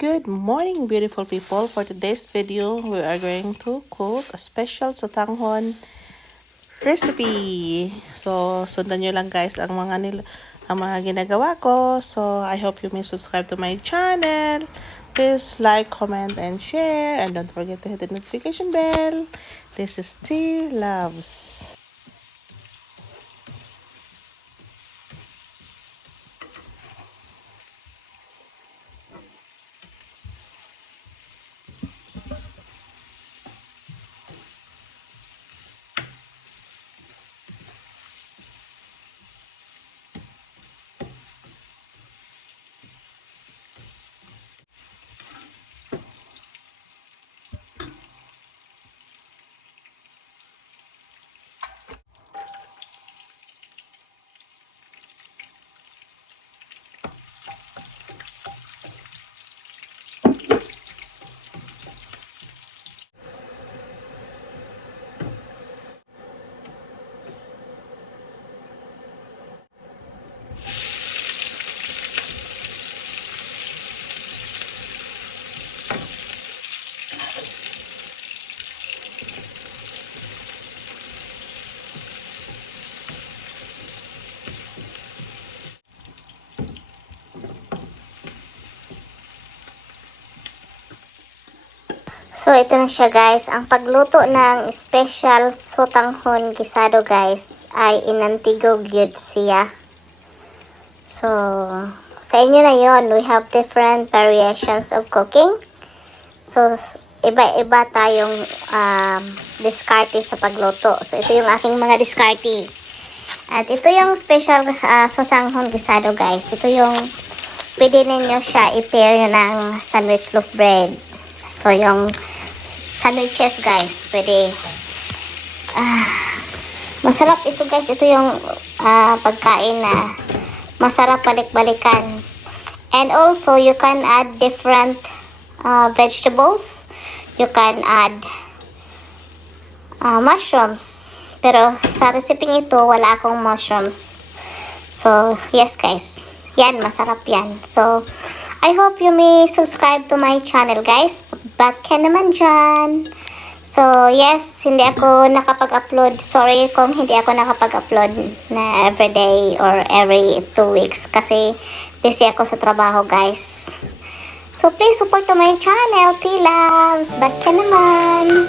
Good morning, beautiful people. For today's video, we are going to cook a special sotanghon recipe. So, sundan nyo lang guys ang mga ginagawa ko. So, I hope you may subscribe to my channel. Please like, comment, and share. And don't forget to hit the notification bell. This is T Loves. So, ito na siya guys. Ang pagluto ng Special Sotanghon Guisado guys ay inantigo gyud siya. So, sa inyo na yon, we have different variations of cooking. So, iba-iba tayong diskarte sa pagluto. So, ito yung aking mga diskarte. At ito yung Special Sotanghon Guisado guys. Ito yung pwede ninyo siya i-pair ng sandwich loaf bread. So, yung sandwiches, guys, pwede. Masarap ito, guys. Ito yung pagkain na masarap balik-balikan. And also, you can add different vegetables. You can add mushrooms. Pero sa recipe ito, wala akong mushrooms. So, yes, guys. Yan, masarap yan. So, I hope you may subscribe to my channel, guys. Back ka naman dyan. So, yes, hindi ako nakapag-upload. Sorry kung hindi ako nakapag-upload na everyday or every 2 weeks. Kasi busy ako sa trabaho, guys. So, please support to my channel, T-Loves. Back ka naman.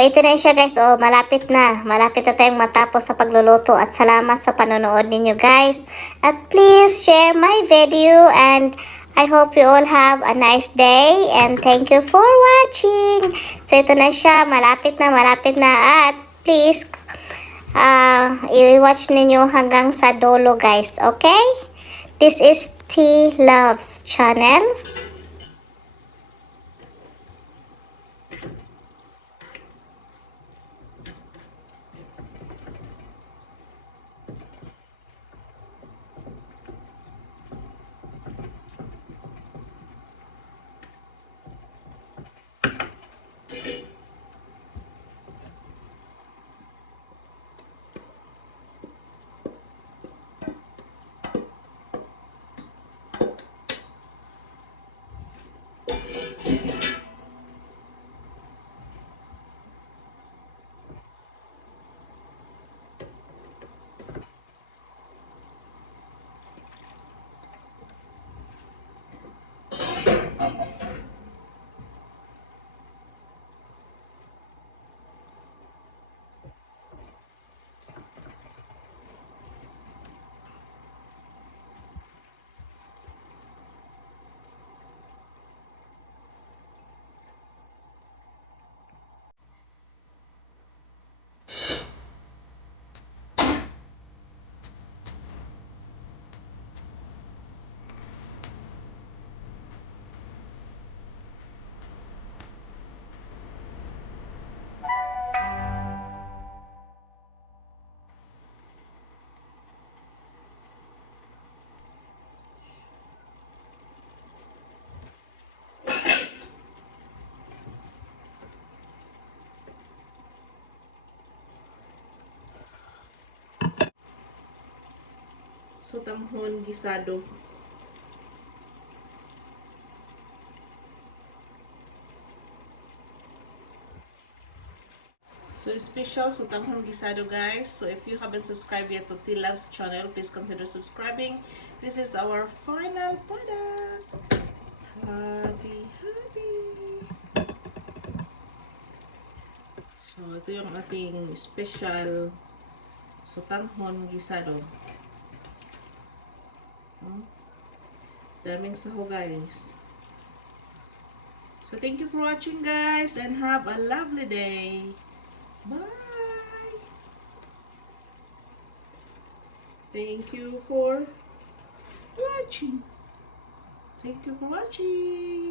ito na siya guys. Oh, malapit na. Malapit na tayong matapos sa pagluluto. At salamat sa panonood ninyo guys. At please share my video. And I hope you all have a nice day. And thank you for watching. So, ito na siya. Malapit na, malapit na. At please, i-watch ninyo hanggang sa dulo guys. Okay? This is T Loves channel. Sotanghon Guisado. So, Special Sotanghon Guisado guys. So, if you haven't subscribed yet to T Loves channel, please consider subscribing. This is our final product. Happy, happy. So, ito yung ating special Sotanghon Guisado. Daming saho guys. So, thank you for watching guys and have a lovely day. Bye! Thank you for watching. Thank you for watching.